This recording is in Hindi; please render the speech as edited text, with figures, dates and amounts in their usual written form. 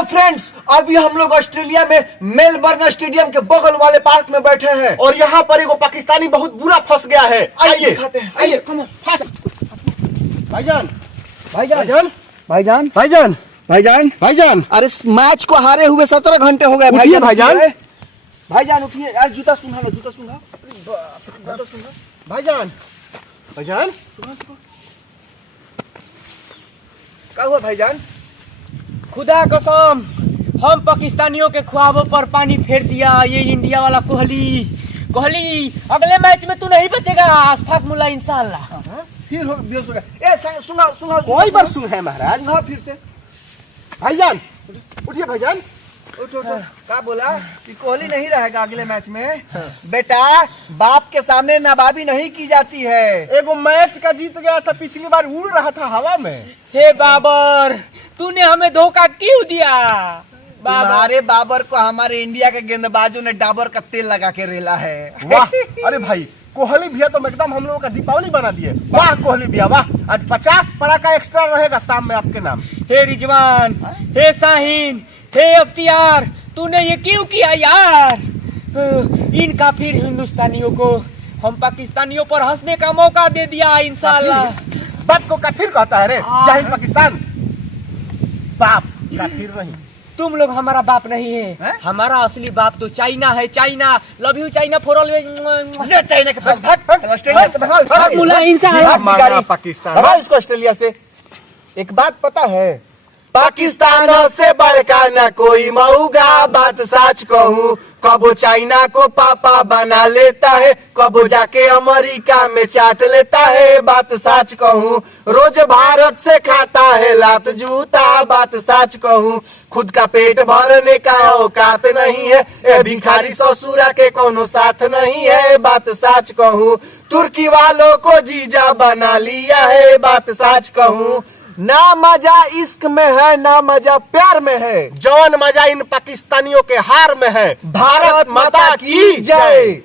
हेलो फ्रेंड्स, अभी हम लोग ऑस्ट्रेलिया में मेलबर्न स्टेडियम के बगल वाले पार्क में बैठे हैं और यहाँ पर एगो पाकिस्तानी बहुत बुरा फंस गया है। आइए दिखाते हैं। आइए कम भाईजान भाईजान भाईजान भाईजान भाईजान भाईजान अरे मैच को हारे हुए 17 घंटे हो गए। उठिए भाईजान। भाईजान उठिए यार, जूता सुंघा लो, जूता सुंघा। भाईजान भाईजान क्या हुआ भाईजान? खुदा कसम, हम पाकिस्तानियों के ख्वाबों पर पानी फेर दिया ये इंडिया वाला कोहली। अगले मैच में तू नहीं बचेगा अशफाक मुल्ला इंशाल्लाह। फिर हो बेहोश हो गया। ए सुंघा सुंघा, कोई बार सुन है महाराज। सुंघा फिर से। भाईजान उठिए भाईजान। उठो क्या बोला कि कोहली नहीं रहेगा अगले मैच में? बेटा, बाप के सामने नाबाबी नहीं की जाती है। एगो मैच का जीत गया था, पिछली बार उड़ रहा था हवा में। हे बाबर, तूने हमें धोखा क्यों दिया? हमारे बाबर को हमारे इंडिया के गेंदबाजों ने डाबर का तेल लगा के रेला है। वाह, अरे भाई कोहली भैया तो एकदम हम लोगों का दीपावली बना दिए। वाह कोहली भैया वाह, आज 50 पड़ाका एक्स्ट्रा रहेगा शाम में आपके नाम। हे रिजवान, हे शाहीन, हे अख्तियार, तूने ये क्यों किया यार? इन काफिर हिंदुस्तानियों को हम पाकिस्तानियों पर हंसने का मौका दे दिया इंशाल्लाह। बाप को काफिर कहता है रे? जय हिंद पाकिस्तान। बाप काफिर नहीं। तुम लोग हमारा बाप नहीं है? हमारा असली बाप तो चाइना है। China, love you China for always. ये चाइना के पास भाग, ऑस्ट्रेलिया से भाग। मुल्ला इंशाल्लाह। हमारा पाकिस्तान। भगाओ इसको ऑस्ट्रेलिया से। एक बात पता है, पाकिस्तान से बड़का न कोई मऊगा। बात सच कहूँ, कबो चाइना को पापा बना लेता है, कबो जाके अमेरिका में चाट लेता है। बात सच कहूँ, रोज भारत से खाता है लात जूता। बात सच कहूँ, खुद का पेट भरने का औकात नहीं है। ए भिखारी ससुरा के कोनो साथ नहीं है। बात सच कहूँ, तुर्की वालों को जीजा बना लिया है। बात सच कहूँ, ना मजा इश्क में है, ना मजा प्यार में है। जौन मजा इन पाकिस्तानियों के हार में है। भारत माता की जय।